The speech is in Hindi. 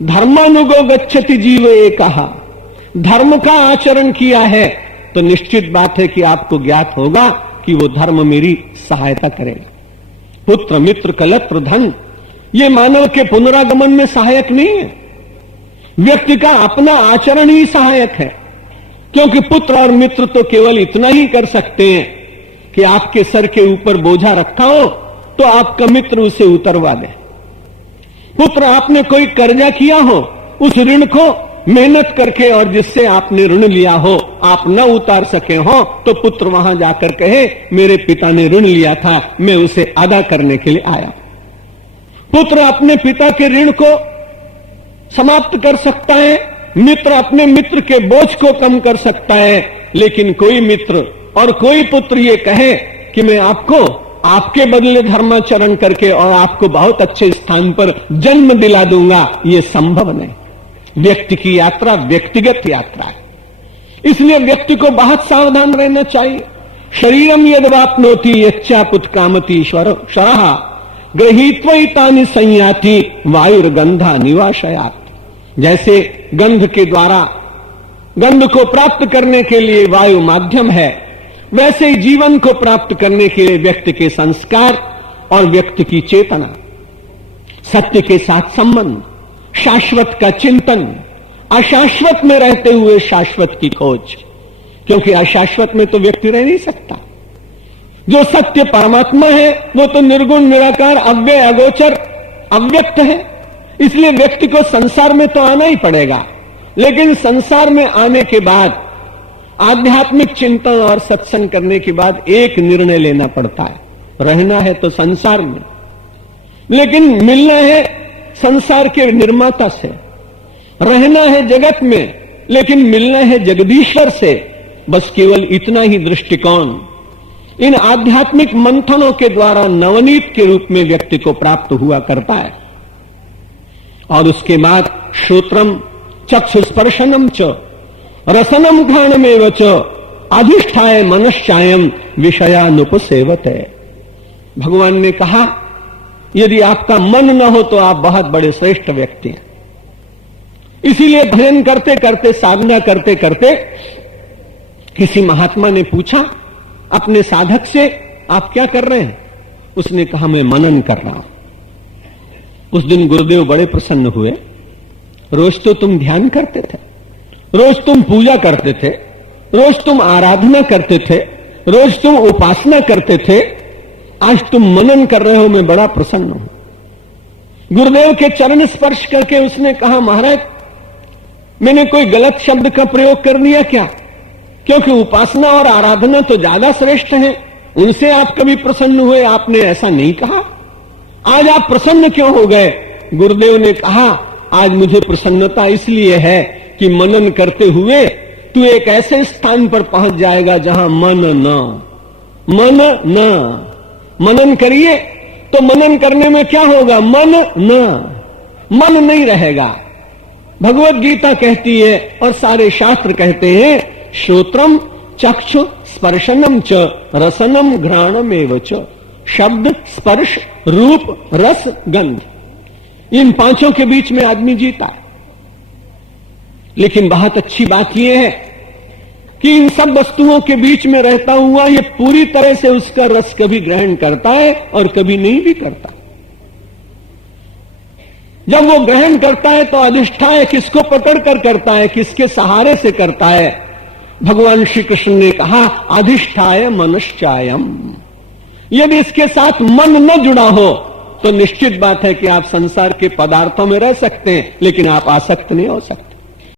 धर्मानुगो गच्छति जीव एकहा, धर्म का आचरण किया है तो निश्चित बात है कि आपको ज्ञात होगा कि वो धर्म मेरी सहायता करेगा। पुत्र मित्र कलत्र धन, ये मानव के पुनरागमन में सहायक नहीं है, व्यक्ति का अपना आचरण ही सहायक है। क्योंकि पुत्र और मित्र तो केवल इतना ही कर सकते हैं कि आपके सर के ऊपर बोझा रखा हो तो आपका मित्र उसे उतरवा दे। पुत्र आपने कोई कर्जा किया हो, उस ऋण को मेहनत करके और जिससे आपने ऋण लिया हो आप न उतार सके हो तो पुत्र वहां जाकर कहे मेरे पिता ने ऋण लिया था, मैं उसे अदा करने के लिए आया। पुत्र अपने पिता के ऋण को समाप्त कर सकता है, मित्र अपने मित्र के बोझ को कम कर सकता है, लेकिन कोई मित्र और कोई पुत्र ये कहे कि मैं आपको आपके बदले धर्माचरण करके और आपको बहुत अच्छे स्थान पर जन्म दिला दूंगा, ये संभव नहीं। व्यक्ति की यात्रा व्यक्तिगत यात्रा है, इसलिए व्यक्ति को बहुत सावधान रहना चाहिए। शरीरम यद्वाप्नोति यच्चापुत कामति शरहा गृहीत्वैतानि संयाति वायुर्गंधा निवाशयात। जैसे गंध के द्वारा गंध को प्राप्त करने के लिए वायु माध्यम है, वैसे ही जीवन को प्राप्त करने के लिए व्यक्ति के संस्कार और व्यक्ति की चेतना, सत्य के साथ संबंध, शाश्वत का चिंतन, अशाश्वत में रहते हुए शाश्वत की खोज, क्योंकि अशाश्वत में तो व्यक्ति रह नहीं सकता। जो सत्य परमात्मा है वो तो निर्गुण निराकार अव्यय अगोचर अव्यक्त है, इसलिए व्यक्ति को संसार में तो आना ही पड़ेगा। लेकिन संसार में आने के बाद आध्यात्मिक चिंतन और सत्संग करने के बाद एक निर्णय लेना पड़ता है, रहना है तो संसार में, लेकिन मिलना है संसार के निर्माता से, रहना है जगत में लेकिन मिलना है जगदीश्वर से। बस केवल इतना ही दृष्टिकोण इन आध्यात्मिक मंथनों के द्वारा नवनीत के रूप में व्यक्ति को प्राप्त हुआ करता है। और उसके बाद श्रोत्रम चक्षुस्पर्शनम च रसनम घ्राणमेव च अधिष्ठाय मनश्चायम विषयानुपसेवते। भगवान ने कहा यदि आपका मन न हो तो आप बहुत बड़े श्रेष्ठ व्यक्ति हैं। इसीलिए भजन करते करते, साधना करते करते किसी महात्मा ने पूछा अपने साधक से, आप क्या कर रहे हैं? उसने कहा मैं मनन कर रहा हूं। उस दिन गुरुदेव बड़े प्रसन्न हुए। रोज तो तुम ध्यान करते थे, रोज तुम पूजा करते थे, रोज तुम आराधना करते थे, रोज तुम उपासना करते थे, आज तुम मनन कर रहे हो, मैं बड़ा प्रसन्न हूं। गुरुदेव के चरण स्पर्श करके उसने कहा महाराज मैंने कोई गलत शब्द का प्रयोग कर दिया क्या? क्योंकि उपासना और आराधना तो ज्यादा श्रेष्ठ है, उनसे आप कभी प्रसन्न हुए? आपने ऐसा नहीं कहा। आज आप प्रसन्न क्यों हो गए? गुरुदेव ने कहा आज मुझे प्रसन्नता इसलिए है कि मनन करते हुए तू एक ऐसे स्थान पर पहुंच जाएगा जहां मन न। मनन करिए तो मनन करने में क्या होगा? मन नहीं रहेगा। भगवत गीता कहती है और सारे शास्त्र कहते हैं श्रोत्रम चक्षु स्पर्शनम च रसनम घ्राणमेव च। शब्द, स्पर्श, रूप, रस, गंध, इन पांचों के बीच में आदमी जीता है। लेकिन बहुत अच्छी बात यह है कि इन सब वस्तुओं के बीच में रहता हुआ ये पूरी तरह से उसका रस कभी ग्रहण करता है और कभी नहीं भी करता। जब वो ग्रहण करता है तो अधिष्ठाय किसको पकड़कर करता है, किसके सहारे से करता है? भगवान श्री कृष्ण ने कहा अधिष्ठाय मनश्चायम। यदि इसके साथ मन न जुड़ा हो तो निश्चित बात है कि आप संसार के पदार्थों में रह सकते हैं लेकिन आप आसक्त नहीं हो सकते।